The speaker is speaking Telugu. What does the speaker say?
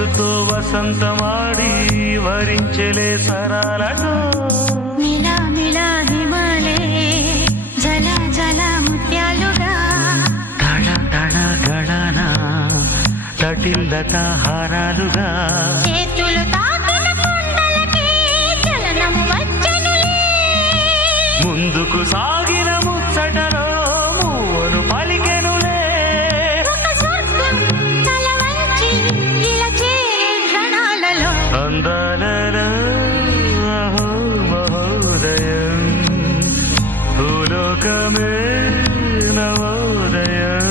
వయసుతో వసంతమాడి వరించెలే సరాలతో మిలా మిలా హిమాలే జల జల ముత్యాలుగా తళ తళ గళన తటిల్లత హారాలుగా చేతులు తాకిన కొండలకి చలనము వచ్చెనులే ముందుకు సాగిన ముచ్చటలో మూవను పలికెనులే ఒక స్వర్గం తల వంచి ఇలా చేరే క్షణాలలో అందాలలో అహో మహోదయం భూలోకమే నవోదయం